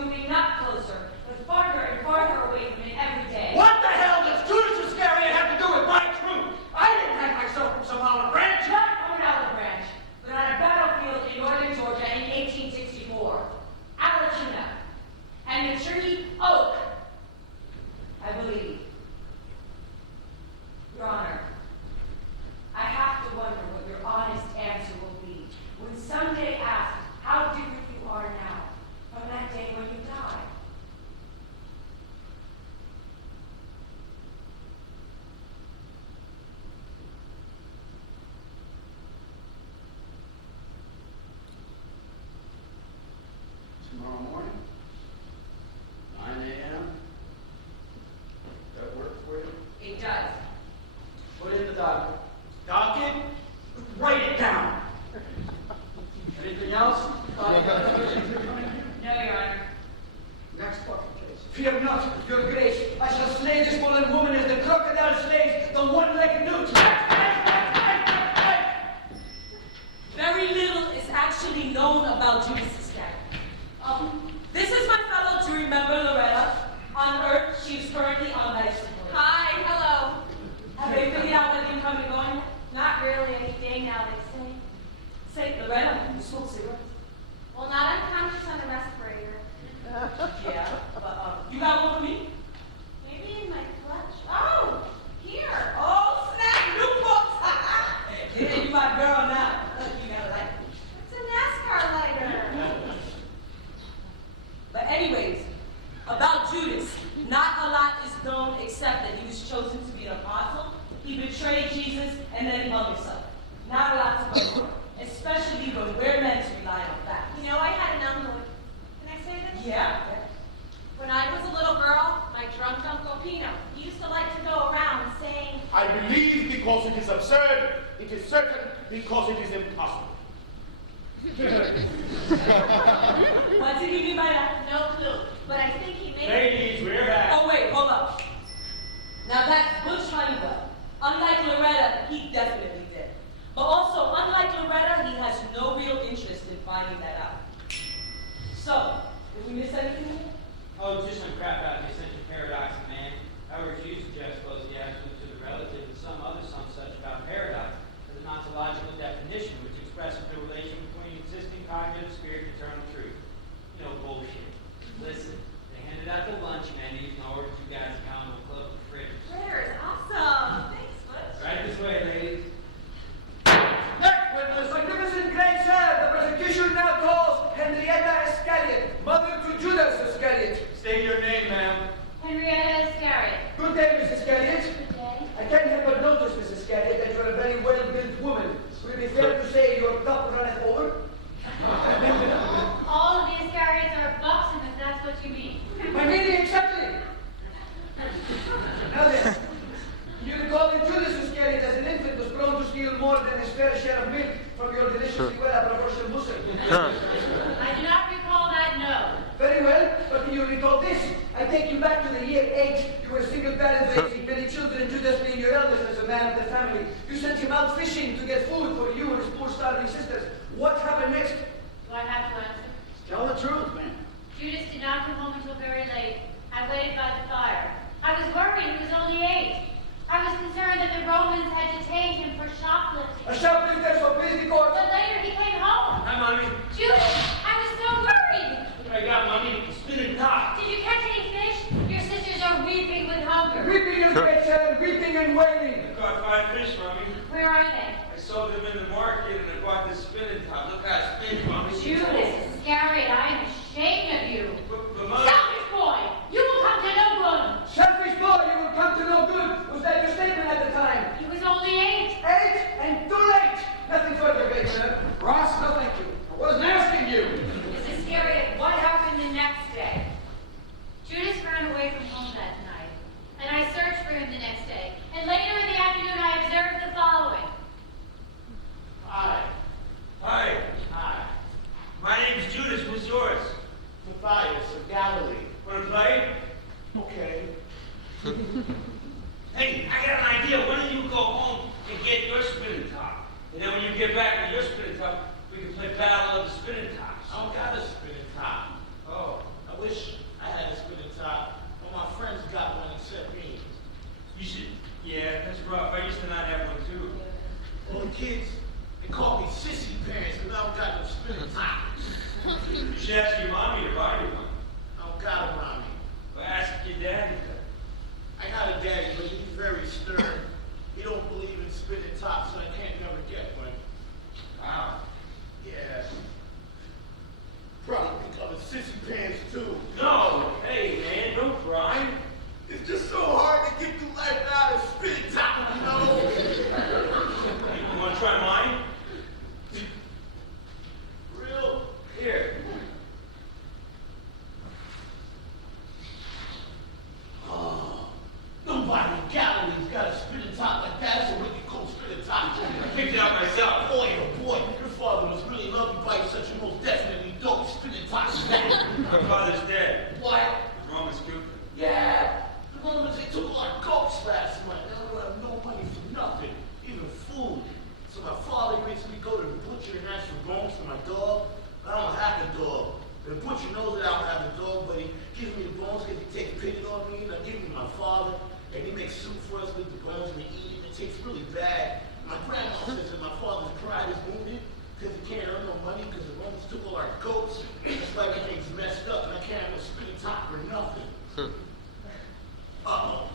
moving not closer, but farther and farther away from it every day. What the hell does Judas Iscariot have to do with my truth? I didn't hang myself from some olive branch. Not from an olive branch, but on a battlefield in northern Georgia in 1864. Alachina. And the tree oak, I believe. Your Honor, I have to wonder what your honest answer will be when someday asked how different you are now from that day when you died. Tomorrow morning, 9 a.m. That work for you? It does. Put in the docket. Docket? Write it down. Anything else? No, Your Honor. Next fucking case. Fear not, your grace. I shall slay this fallen woman as the crocodile slays the one-legged newt. Very little is actually known about Judas Iscariot. This is my fellow to remember Loretta. On Earth, she's currently on life support. Hi, hello. Have they figured out whether you're coming and going? Not really, any day now, they say. Say, Loretta, you smoke cigarettes? Well, not unconscious on the respirator. Yeah, but you got one for me? Maybe in my clutch. Oh, here. Oh, snap, new books! Yeah, you my girl now. You gotta like it. It's a NASCAR lighter. But anyways, about Judas, not a lot is known except that he was chosen to be an apostle. He betrayed Jesus and then he hung himself. Not a lot to know, especially when we're meant to rely on facts. You know, I had an uncle. Can I say this? Yeah. When I was a little girl, my drunk Uncle Pino, he used to like to go around saying, I believe because it is absurd, it is certain because it is impossible. What did he mean by that? no clue, but I think he made Ladies, we're back. Oh wait, hold up. Now that's Bush Honeywell. Unlike Loretta, he definitely did. But also, unlike Loretta, he has no real interest in finding that out. So, did we miss anything here? Oh, just some crap about the essential paradox of man. I refuse to juxtapose the absolute to the relative and some such about paradox as an ontological definition which expresses the relation between existing cognitive spirit and eternal truth. You know, bullshit. Listen, they handed out the lunch menus and ordered you guys a combo club of fritters. fritters. Awesome. Thanks, Butch. Right this way, ladies. Next witness, magnificent great sir, the prosecution now calls Henrietta Iscariot, mother to Judas Iscariot. State your name, ma'am. Henrietta Iscariot. Good day, Mrs. Iscariot. Good day. I can't help but notice, Mrs. Iscariot, that you are a very well-built woman. Would it be fair to say your cup runneth over? All of the Iscariots are buxom, if that's what you mean. My meaning exactly. Now then, you recall that Judas Iscariot as an infant was prone to steal more than his fair share of milk from your deliciously well-proportioned bosom. I do not recall that, no. Very well, but do you recall this? I take you back to the year 8. You were single parent, raising many children, Judas being your eldest as a man of the family. You sent him out fishing to get food for you and his poor starving sisters. What happened next? Do I have to answer? Tell the truth, man. Judas did not come home until very late. I waited by the fire. I was worried he was only 8. I was concerned that the Romans had detained him for shoplifting. A shoplifter, so please the court. But later he came home. Hi, Mommy. Judas, I was so worried. I got Mommy. Spinning top. Did you catch any fish? Your sisters are weeping with hunger. Weeping and great sir, weeping and wailing. I caught 5 fish, Mommy. Where are they? I sold them in the market and I bought this spinning top. Look how it spins, Mommy. Judas Iscariot, I am ashamed of you. But Mommy. Selfish boy, you will come to no good. Selfish boy, you will come to no good. Was that your statement at the time? He was only 8. 8 and too late. Nothing further, great sir. Ross, no thank you. I wasn't asking you. Mrs. Iscariot, what happened the next day? Judas ran away from home that night, and I searched for him the next day. And later in the afternoon, I observed the following. Hi. Hi. Hi. should ask your mommy to buy you one. I don't got a mommy. Well, ask your daddy. I got a daddy, but he's very stern. He don't believe in spinning tops, so I can't never get one. Wow. Yeah. Probably think I'm a sissy pants too. No, hey man, don't cry. It's just so hard to get through life without a spinning top, you know? You want to try mine? Real? Here. Oh, nobody in Galilee's got a spinning top like that. It's a really cool spinning top. I picked it out myself. Boy, oh boy, your father was really lucky by such a most definitely dope spinning top as that. My father's dead. What? The Romans killed him. Yeah, the Romans, they took all our goats last month. They don't have no money for nothing, even food. So my father makes me go to the butcher and ask for bones for my dog. I don't have a dog. The butcher knows that I don't have a dog, but he gives me the bones because he takes pity on me, and I give him to my father, and he makes soup for us with the bones, and we eat it. It tastes really bad. My grandma says that my father's pride is wounded because he can't earn no money because the Romans took all our goats. It's like everything's messed up, and I can't have a spinning top or nothing. Uh-oh.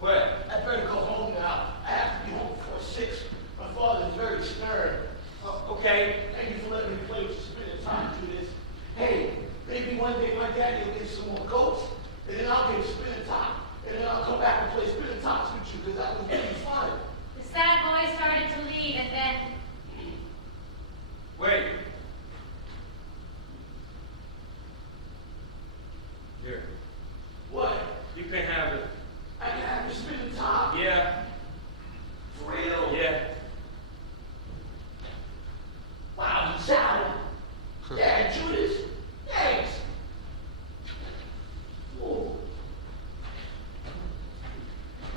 What? I better go home now. I have to be home before 6. My father's very stern. Okay. Thank you for letting me play with your spinning top, Judas. Hey, maybe one day my daddy will get some more goats, and then I'll get a spinning top, and then I'll come back and play spinning tops with you, because that was really fun. The sad boy started to leave, and then Wait. Here. What? You can have it. I can have your spinning top? Yeah. For real? Yeah. Wow, you shouted. Yeah, Judas. Thanks. Ooh.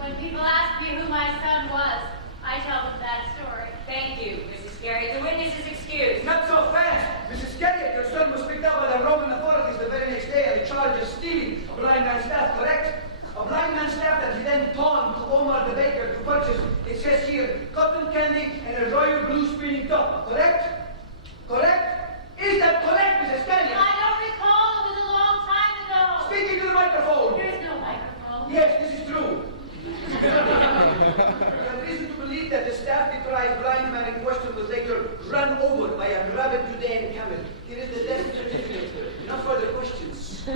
when people ask me who my son was, I tell them that story. Thank you, Mrs. Iscariot. The witness is excused. Not so fast. Mrs. Iscariot, your son was picked up by the Roman authorities the very next day on the charge of stealing a blind man's staff, correct? A blind man's staff that he then pawned to Omar the baker to purchase, it says here, cotton candy and a royal blue spinning top, correct? Correct? Is that correct, Mrs. Iscariot? I don't recall. It was a long time ago. Speak into the microphone. There's no microphone. Yes, this is true. We have reason to believe that the staff-deprived blind man in question was later run over by a rabid Judean camel. Here is the death certificate. No further questions.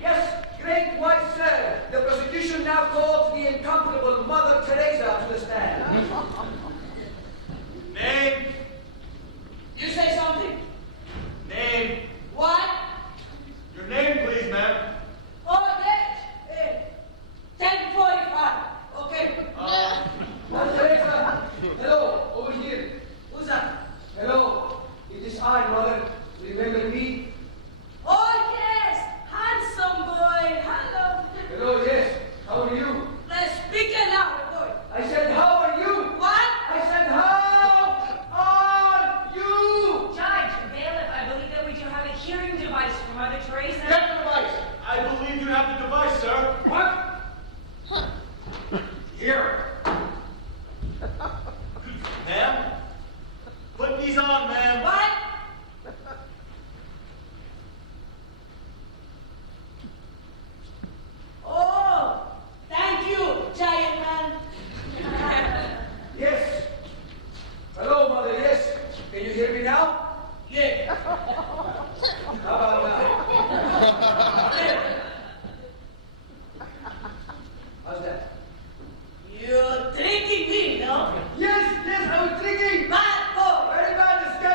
Yes, great white sir. The prosecution now calls the incomparable Mother Teresa to the stand. Name. You say something? Name. What? Your name, please, ma'am. Oh, yes. 10:45. Okay. Mother Teresa, hello, over here. Who's that? Hello, it is I, Mother. Remember me? Oh, yes. Handsome boy. Hello. Hello, yes. How are you? Let's speak louder, boy. I said, how are you? What? I said, how are you? Judge, bailiff, I believe that we do have a hearing device for Mother Teresa. Get the device. I believe you have the device, sir. What? Here. Ma'am? Put these on, ma'am. What? Oh, thank you, giant man. Yes. Hello, Mother, yes. Can you hear me now? Yeah. How about now?